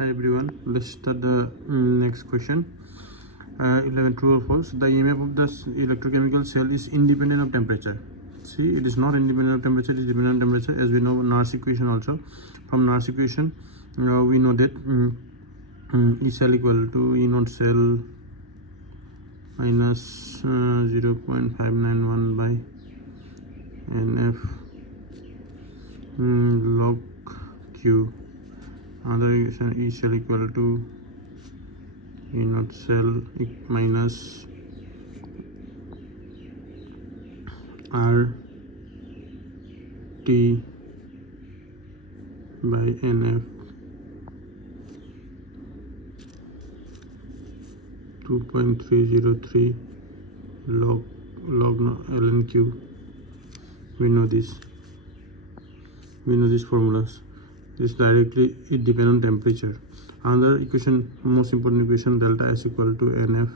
Hi everyone, let's start the next question. 11, true or false? The EMF of the electrochemical cell is independent of temperature. See, it is not independent of temperature, it is dependent on temperature, as we know Nernst equation also. From Nernst equation we know that E cell equal to E naught cell minus 0.591 by NF log Q. Another equation, E cell equal to E naught cell minus R T by NF 2.303 log ln Q. We know these formulas. This directly it depends on temperature. Another equation, most important equation, delta S equal to NF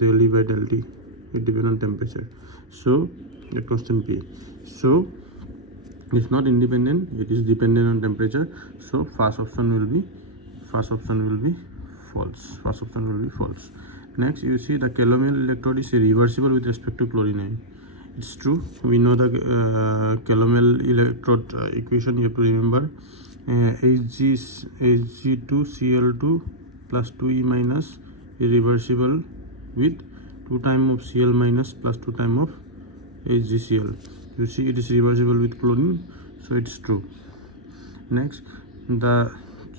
del E by del T. It depends on temperature. So the constant P. So it's not independent, it is dependent on temperature. So first option will be false. Next, you see the calomel electrode is reversible with respect to chlorine. It's true. We know the calomel electrode equation. You have to remember Hg2Cl2 plus 2E minus is reversible with 2 times of Cl minus plus 2 times of HgCl. You see it is reversible with chlorine, so it's true. Next, the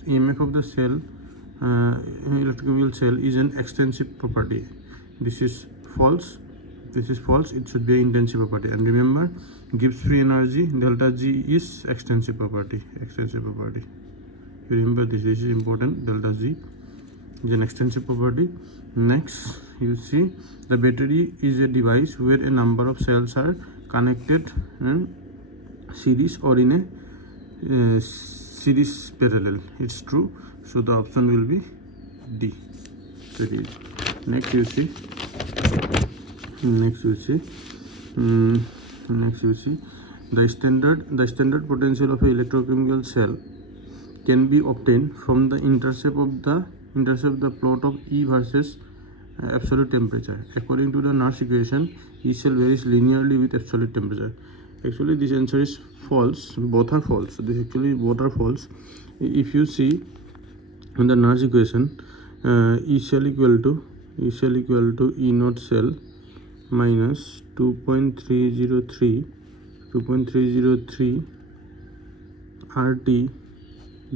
EMF of the cell, electrochemical cell, is an extensive property. This is false. It should be an intensive property. And remember, Gibbs free energy delta G is extensive property. You remember this is important. Delta G is an extensive property. Next, you see the battery is a device where a number of cells are connected in series or in a series parallel. It's true. So the option will be D. Next you see the standard potential of a electrochemical cell can be obtained from the intercept of the plot of E versus absolute temperature. According to the Nernst equation, E cell varies linearly with absolute temperature. Actually this answer is false. Both are false. Both are false. If you see in the Nernst equation, E cell equal to E naught cell minus 2.303 RT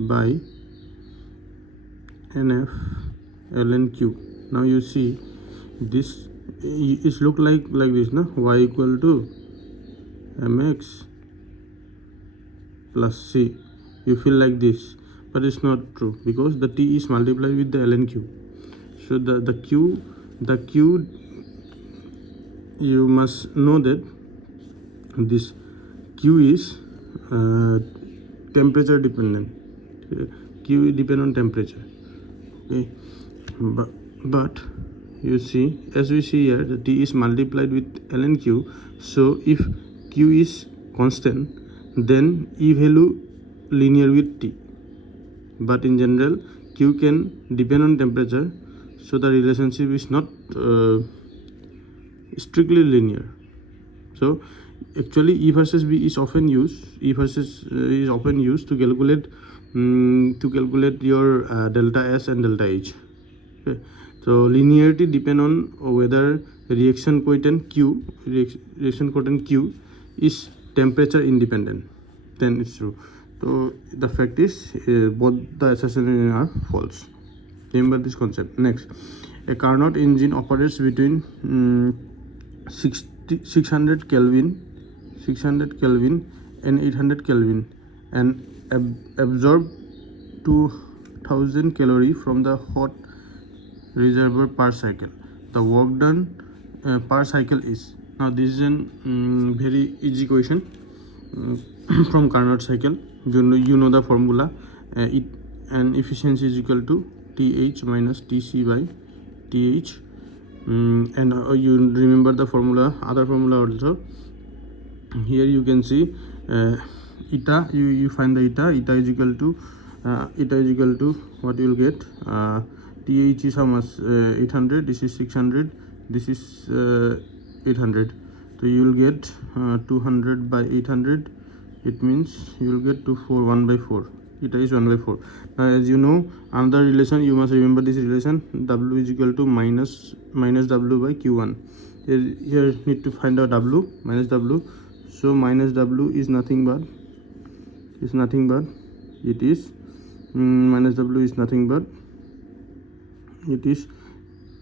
by NF ln Q. Now you see this is look like this, no? Y equal to mx plus c. You feel like this, but it's not true because the T is multiplied with the ln Q. So the Q, you must know that this Q is temperature dependent. Q depend on temperature. Okay, but you see, as we see here, the T is multiplied with ln Q. So if Q is constant, then E value linear with T. But in general, Q can depend on temperature, so the relationship is not strictly linear. So actually E versus B is often used. Is often used to calculate your delta S and delta H. Okay. So linearity depend on whether reaction coefficient Q is temperature independent. Then it's true. So the fact is both the assertions are false. Remember this concept. Next, a Carnot engine operates between 600 Kelvin and 800 Kelvin and absorb 2000 calories from the hot reservoir per cycle. The work done per cycle is, now this is a very easy question from Carnot cycle. You know the formula. And efficiency is equal to TH minus TC by TH. And you remember the formula, other formula also. Here you can see eta, you find the eta is equal to eta is equal to what you will get, TH is how much, 800, this is 600, this is 800, so you will get 200 by 800, it means you will get 1 by 4, eta is 1 by 4. Now as you know another relation, you must remember this relation, W is equal to minus W by Q1. Here need to find out W, minus W, so minus W is nothing but it is minus W is nothing but it is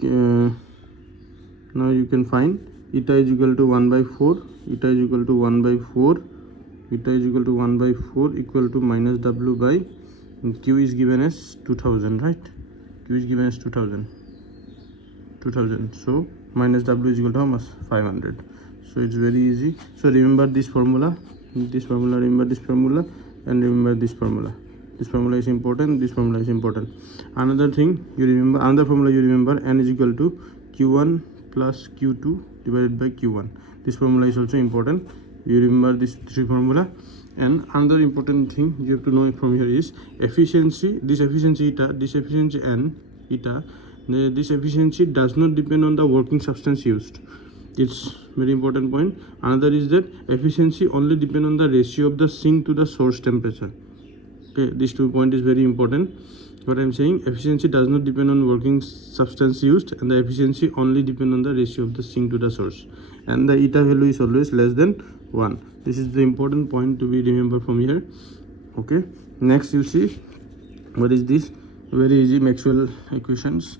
now you can find eta is equal to 1 by 4, eta is equal to 1 by 4, eta is equal to 1 by 4 equal to minus W by Q is given as 2000, right? Q is given as 2000, so minus W is equal to how much, 500. So it's very easy. So remember this formula, remember this formula, and remember this formula. This formula is important, this formula is important. Another thing you remember, another formula you remember, N is equal to Q1 plus Q2 divided by Q1. This formula is also important. You remember this formula. And another important thing you have to know from here is efficiency. This efficiency eta, this efficiency N eta, this efficiency does not depend on the working substance used. It's very important point. Another is that efficiency only depend on the ratio of the sink to the source temperature. Okay, these 2 points is very important. What I'm saying, efficiency does not depend on working substance used, and the efficiency only depend on the ratio of the sink to the source, and the eta value is always less than 1. This is the important point to be remembered from here. Okay, next you see what is this, very easy Maxwell equations,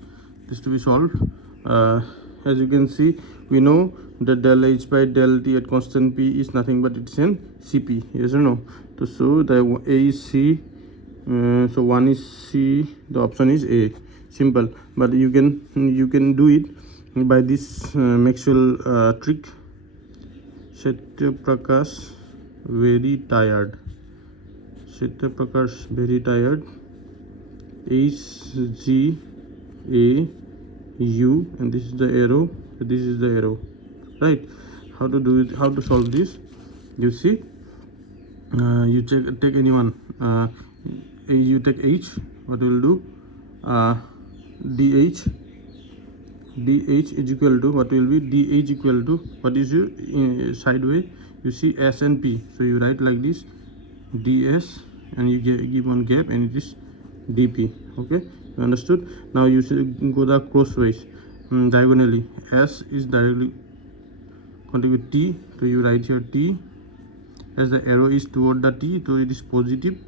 this to be solved. As you can see, we know that del H by del T at constant P is nothing but it's in Cp, yes or no? So the A is C, so 1 is C, the option is A, simple. But you can do it by this Maxwell trick. Prakash very tired, Prakash very tired, H G A U, and this is the arrow, this is the arrow, right? How to do it, how to solve this? You see, you take anyone, you take H, what will do, DH is equal to, what will be, DH equal to, what is your sideway, you see S and P, so you write like this, DS, and you give one gap, and it is DP. Okay, you understood? Now you should go the crossways, diagonally. S is directly connected with T, so you write here T, as the arrow is toward the T, so it is positive.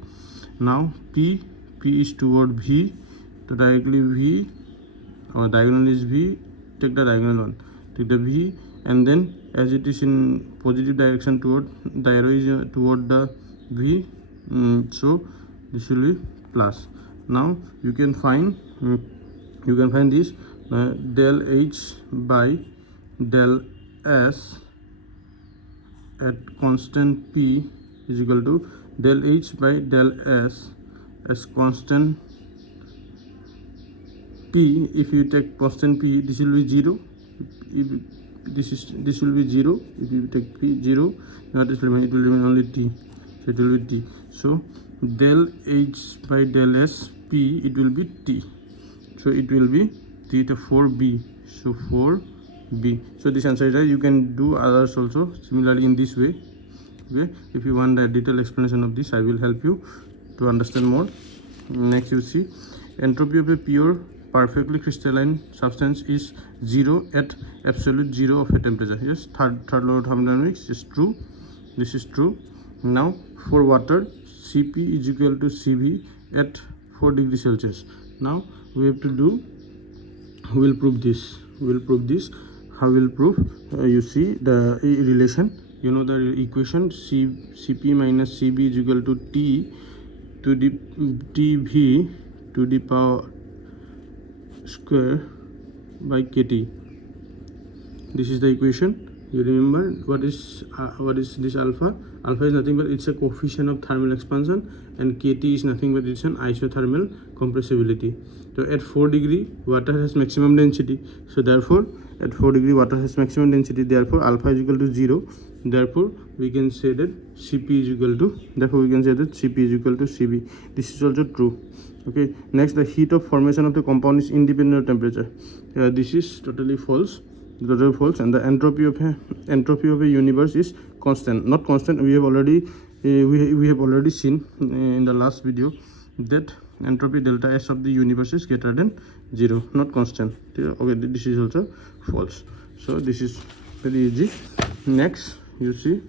Now P is toward V, so directly V, our diagonal is V, take the diagonal one, take the V, and then as it is in positive direction toward, the arrow is toward the V, so this will be plus. Now you can find this del H by del S at constant P is equal to del H by del S as constant P. If you take constant P, this will be 0. This will be 0. If you take P 0, now it will remain only T. So it will be T. So del H by del S P, it will be T. So it will be T to 4B. So 4B. So this answer is right. You can do others also similarly in this way. Okay. If you want a detailed explanation of this, I will help you to understand more. Next you see entropy of a pure perfectly crystalline substance is 0 at absolute 0 of a temperature. Yes, third law of thermodynamics is true. This is true. Now for water, Cp is equal to Cv at 4 degrees Celsius. Now we have to do, we will prove this. How will prove? You see the relation, you know the equation, Cp minus Cv is equal to T to the Tv to the power square by Kt. This is the equation. You remember what is this alpha? Alpha is nothing but it's a coefficient of thermal expansion, and Kt is nothing but it's an isothermal compressibility. So at 4 degree water has maximum density. So therefore at 4 degree water has maximum density. Therefore alpha is equal to 0. Therefore we can say that Cp is equal to, Cp. This is also true. Okay, next, the heat of formation of the compound is independent of temperature. This is totally false, and the entropy of a universe is constant, not constant. We have already seen in the last video that entropy delta S of the universe is greater than 0, not constant. Okay, this is also false. So this is very easy. Next, you see